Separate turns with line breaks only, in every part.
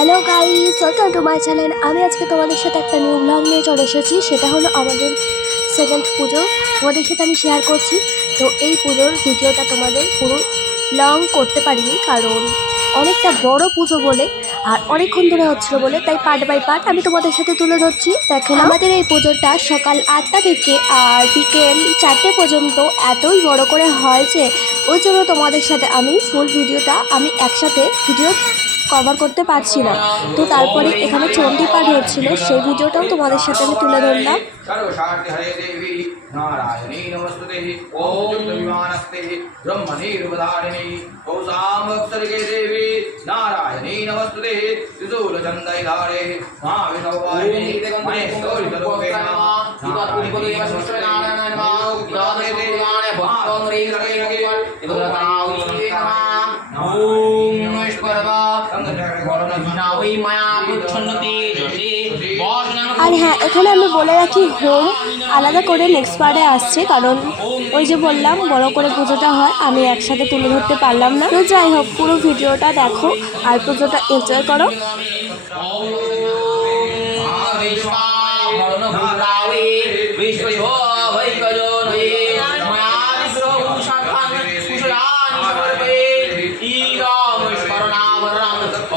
Hello guys welcome to my channel আমি আজকে তোমাদের সাথে একটা নিউ ব্লগ নিয়ে চলে এসেছি। সেটা হলো আমাদের সেকেন্ড পুজো। তোমাদের সাথে আমি শেয়ার করছি। তো এই পুজোর ভিডিওটা তোমাদের পুরো লং করতে পারিনি, কারণ অনেকটা বড় পুজো বলে আর অনেকক্ষণ ধরে হচ্ছিল বলে, তাই পার্ট বাই পার্ট আমি তোমাদের সাথে তুলে ধরছি। দেখো, আমাদের এই পুজোটা সকাল আটটা থেকে আর বিকেল চারটে পর্যন্ত এতই বড় করে হয় যে, ওই জন্য তোমাদের সাথে আমি ফুল ভিডিওটা আমি একসাথে ভিডিও কভার করতে পারছি না। তো তারপরে এখানে চণ্ডী পাঠ হচ্ছিল, সেই ভিডিওটাও তোমাদের সাথে আমি তুলে ধরলাম।
নারায়ণী
আর হ্যাঁ এখানে আমি বলে রাখি হোম আলাদা করে নেক্সট পার্টে আসছে কারণ ওই যে বললাম বড় করে পুজোটা হয় আমি একসাথে তুলে ধরতে পারলাম না। তো যাই হোক পুরো ভিডিওটা দেখো আর পুজোটা এনজয় করো।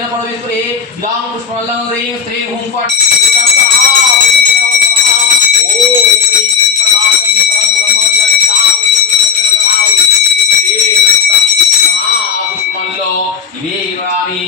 भोजन पड़वे स्प्रे गाम पुष्पमलं ह्रीं स्त्री हुं फट्
ఇవే రామి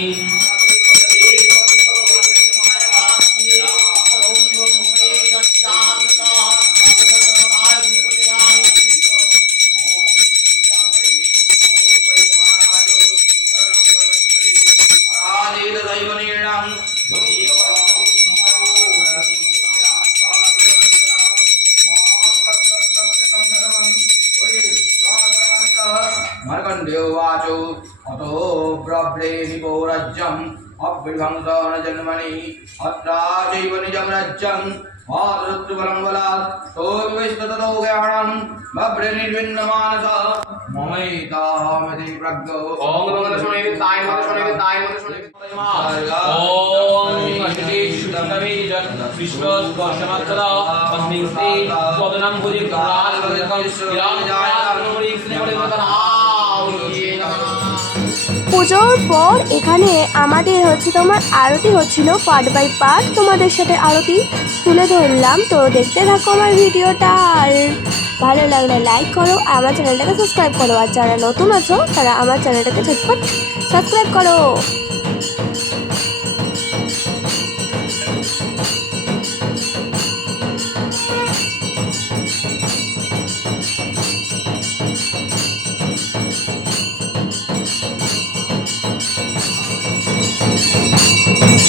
प्रेमि पौराज्यम् अभ्युभङ्ग न जन्मनि अत्राचैव निजं राज्यम् आदृत्युबलं बलात् सोऽविस्ततोगयाणम् बभ्रे निर्विन्नमानस ममैताहमिति प्रज्ञो
ॐ मङ्गल शुणैति ताय मङ्गल शुणैति ताय मङ्गल शुणैति विश्वस्पर्शमत्र अस्मिन् स्त्री स्वदनं भुजि कालकं श्रीराम जायनं श्रीमणिवदना
পুজোর পর এখানে আমাদের হচ্ছে তোমার আরতি হচ্ছিল পার্ট বাই পার্ট। তোমাদের সাথে আরতি তুলে ধরলাম। তো দেখতে থাকো আমার ভিডিওটা। আর ভালো লাগলে লাইক করো, আমার চ্যানেলটাকে সাবস্ক্রাইব করো। আর যারা নতুন আছো, তারা আমার চ্যানেলটাকে ঝটপট সাবস্ক্রাইব করো।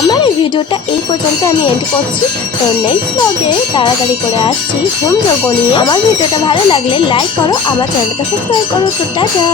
আমার এই ভিডিওটা এই পর্যন্ত আমি এন্ড করছি। তো নেক্সট ব্লগে তাড়াতাড়ি করে আসছি হোম যজ্ঞ নিয়ে। আমার ভিডিওটা ভালো লাগলে লাইক করো, আমার চ্যানেলটা সাবস্ক্রাইব করো। তো টাটা!